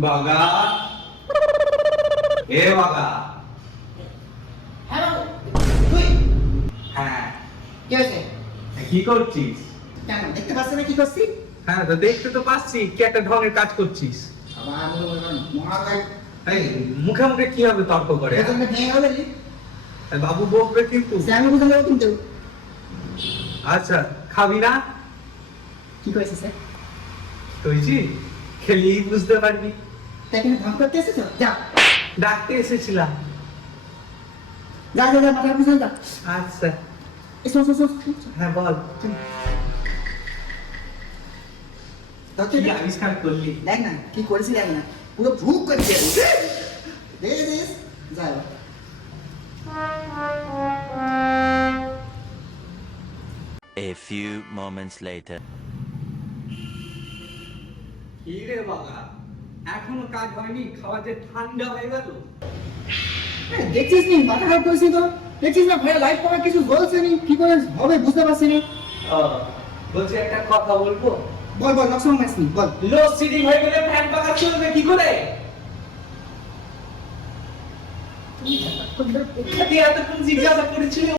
বাগা, এ বাগা। হ্যাঁ বাবু, তুই হ্যাঁ, কি হয়েছে? কি করছিস? কেন দেখতে পাচ্ছ না কি করছি? হ্যাঁ, তো দেখতে তো পাচ্ছি কি একটা ঢঙের কাজ করছিস। আবার মহাকাল এই মুখে মুখে কি হবে তর্ক করে? এজন্য ভেঙে গেল নি? এই বাবু বকবে কিন্তু। সে আমি বুঝে নেবো কিন্তু। আচ্ছা, খাবি না? কি করেছে স্যার? কইছি খেলেই বুঝতে পারবি। তাই এখানে ধাম করতে এসেছো? যা ডাকতে এসেছিলাম। যা যা যা মাথার পিছনে যা। আচ্ছা, এসো এসো এসো। হ্যাঁ বল। ধরতে কি দে। আবিষ্কার করলি? দেখ না কি করেছি দেখ না পুরো ভুক করে দিয়ে দেখিস যা এবার। A few moments later. কি রে বাবা, এখনো কাজ হয়নি? খাওয়া যে ঠান্ডা হয়ে গেল। এই, দেখছিস নি মাথা খারাপ করেছি তো দেখছিস না ভাইয়া লাইট পাওয়ার কিছু বলছে নি কি করে হবে বুঝতে পারছি না। বলছি একটা কথা বলবো। বল বল নকশা ম্যাচ নি বল। লোডশেডিং হয়ে গেলে ফ্যান পাখা চলবে কি করে? তুই এতক্ষণ জিজ্ঞাসা করেছিলি